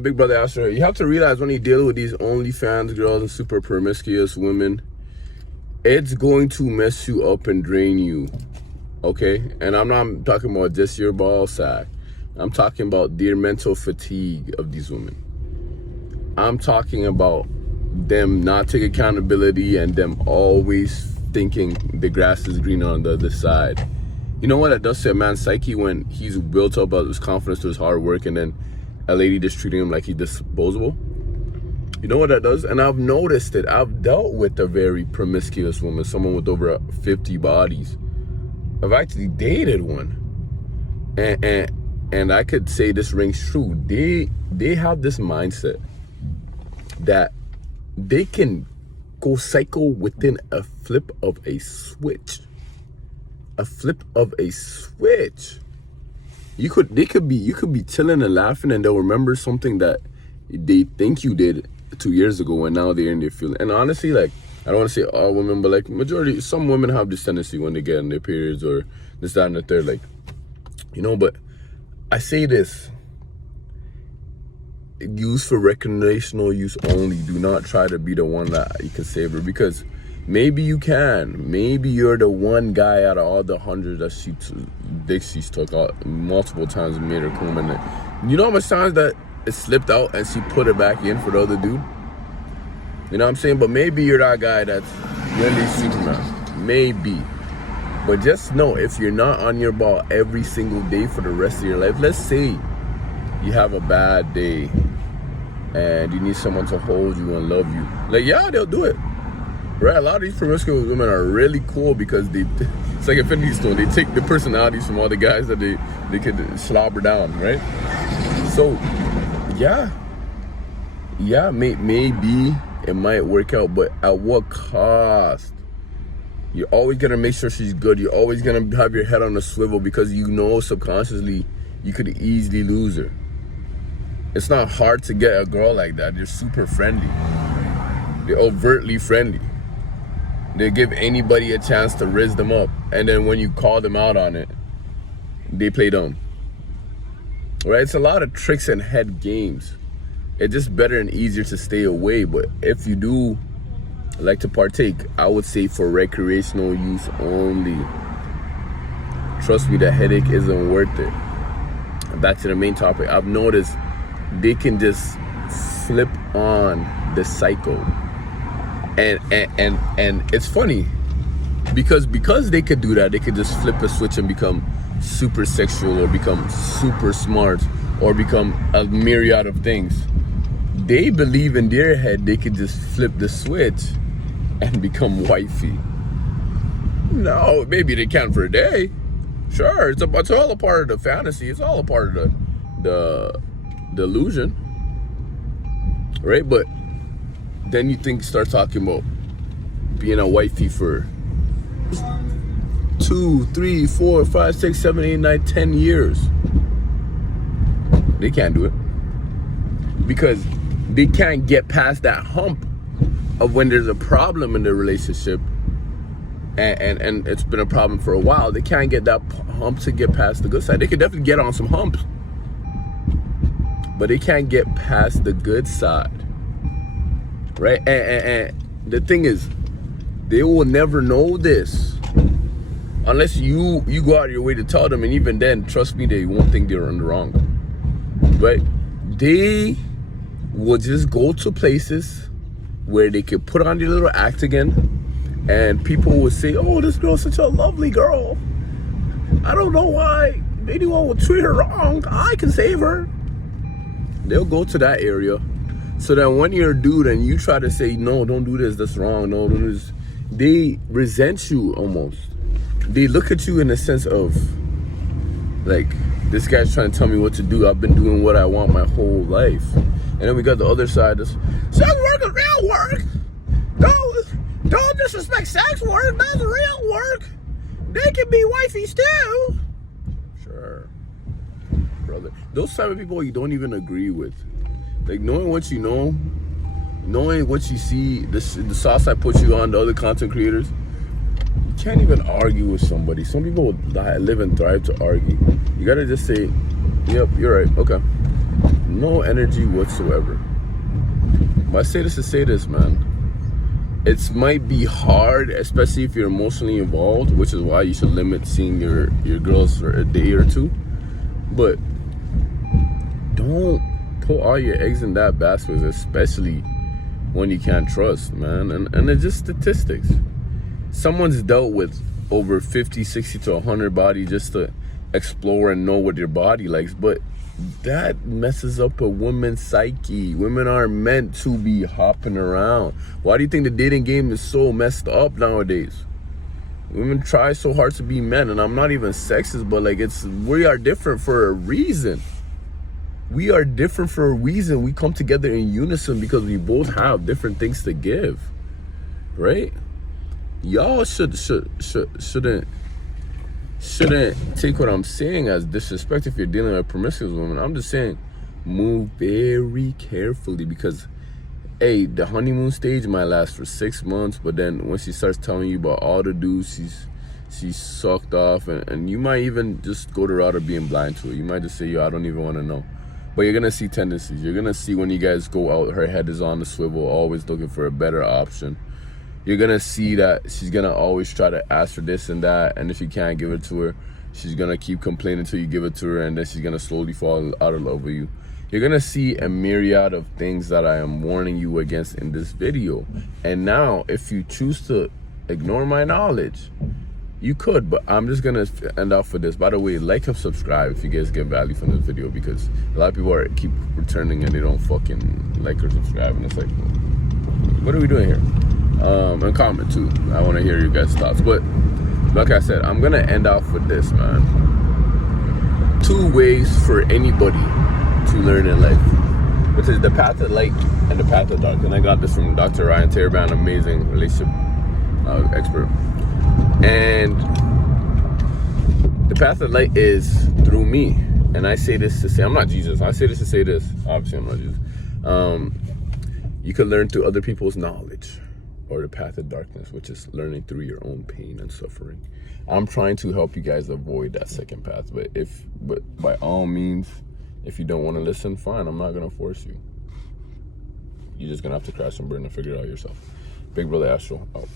Big brother Astro, you have to realize when you deal with these OnlyFans girls and super promiscuous women, it's going to mess you up and drain you, okay? And I'm not talking about just your ball sack. I'm talking about their mental fatigue of these women. I'm talking about them not taking accountability and them always thinking the grass is greener on the other side. You know what that does to a man's psyche when he's built up his confidence to his hard work and then a lady just treating him like he's disposable? You know what that does? And I've noticed it. I've dealt with a very promiscuous woman, someone with over 50 bodies. I've actually dated one. And I could say this rings true. They have this mindset that they can go psycho within a flip of a switch. A flip of a switch. You could be chilling and laughing and they'll remember something that they think you did 2 years ago and now they're in their feeling. And honestly, like, I don't want to say all women, but like majority, some women have this tendency when they get in their periods or this, that, and the third, like, you know, but I say this, use for recreational use only. Do not try to be the one that you can save her, because maybe you can. Maybe you're the one guy out of all the hundreds that she's took out multiple times and made her come in there. You know how much times that it slipped out and she put it back in for the other dude? You know what I'm saying? But maybe you're that guy that's really Superman. Maybe. But just know, if you're not on your ball every single day for the rest of your life, let's say you have a bad day and you need someone to hold you and love you. Like, yeah, they'll do it. Right? A lot of these promiscuous women are really cool because it's like Infinity Stone. They take the personalities from all the guys that they could slobber down, right? So, yeah, maybe it might work out, but at what cost? You're always gonna make sure she's good. You're always gonna have your head on a swivel because you know subconsciously you could easily lose her. It's not hard to get a girl like that. They're super friendly. They're overtly friendly. They give anybody a chance to rizz them up. And then when you call them out on it, they play dumb. Right? It's a lot of tricks and head games. It's just better and easier to stay away. But if you do like to partake, I would say for recreational use only. Trust me, the headache isn't worth it. Back to the main topic. I've noticed they can just flip on the cycle. And it's funny because they could do that. They could just flip a switch and become super sexual or become super smart or become a myriad of things. They believe in their head they could just flip the switch and become wifey. No, maybe they can for a day. Sure, it's all a part of the fantasy. It's all a part of the illusion, right? But then you start talking about being a wifey for 2, 3, 4, 5, 6, 7, 8, 9, 10 years. They can't do it because they can't get past that hump of when there's a problem in the relationship and it's been a problem for a while. They can't get that hump to get past the good side. They can definitely get on some humps, but they can't get past the good side, right? And the thing is, they will never know this unless you go out of your way to tell them, and even then, trust me, they won't think they're in the wrong, right? They will just go to places where they could put on their little act again, and people will say, oh, this girl's such a lovely girl. I don't know why anyone would treat her wrong. I can save her. They'll go to that area. So that when you're a dude and you try to say, no, don't do this, that's wrong, no, don't do this, they resent you almost. They look at you in the sense of, like, this guy's trying to tell me what to do. I've been doing what I want my whole life. And then we got the other side. Sex work is real work. Don't disrespect sex work. That's real work. They can be wifeys too. Sure, brother. Those type of people you don't even agree with. Like, knowing what you know, knowing what you see, the sauce I put you on, the other content creators, you can't even argue with somebody. Some people live and thrive to argue. You gotta just say, yep, you're right, okay. no energy whatsoever. But I say this to say this, man. It might be hard, especially if you're emotionally involved, which is why you should limit seeing your girls for a day or two. But don't put all your eggs in that basket, especially when you can't trust, man. And it's just statistics. Someone's dealt with over 50, 60 to 100 bodies just to explore and know what your body likes. But that messes up a woman's psyche. Women aren't meant to be hopping around. Why do you think the dating game is so messed up nowadays? Women try so hard to be men, and I'm not even sexist, but like, we are different for a reason. We are different for a reason. We come together in unison because we both have different things to give, right? Y'all shouldn't take what I'm saying as disrespect if you're dealing with promiscuous women. I'm just saying, move very carefully, because hey, the honeymoon stage might last for 6 months, but then when she starts telling you about all the dudes she's sucked off, and you might even just go the route of being blind to it. You might just say, yo, I don't even want to know. But you're gonna see tendencies. You're gonna see when you guys go out, her head is on the swivel, always looking for a better option. You're gonna see that she's gonna always try to ask for this and that, and if you can't give it to her, she's gonna keep complaining until you give it to her, and then she's gonna slowly fall out of love with you. You're gonna see a myriad of things that I am warning you against in this video. And now, if you choose to ignore my knowledge, you could, but I'm just gonna end off with this. By the way, like and subscribe if you guys get value from this video, because a lot of people keep returning and they don't fucking like or subscribe, and it's like, what are we doing here? And comment too. I want to hear your guys' thoughts. But like I said, I'm gonna end off with this, man. 2 ways for anybody to learn in life, which is the path of light and the path of dark. And I got this from Dr. Ryan Teraband, amazing relationship expert. And the path of light is through me. And I say this to say, I'm not Jesus. I say this to say this. Obviously, I'm not Jesus. You can learn through other people's knowledge, or the path of darkness, which is learning through your own pain and suffering. I'm trying to help you guys avoid that second path. But by all means, if you don't want to listen, fine. I'm not gonna force you. You're just gonna have to crash and burn and figure it out yourself. Big brother Astro out.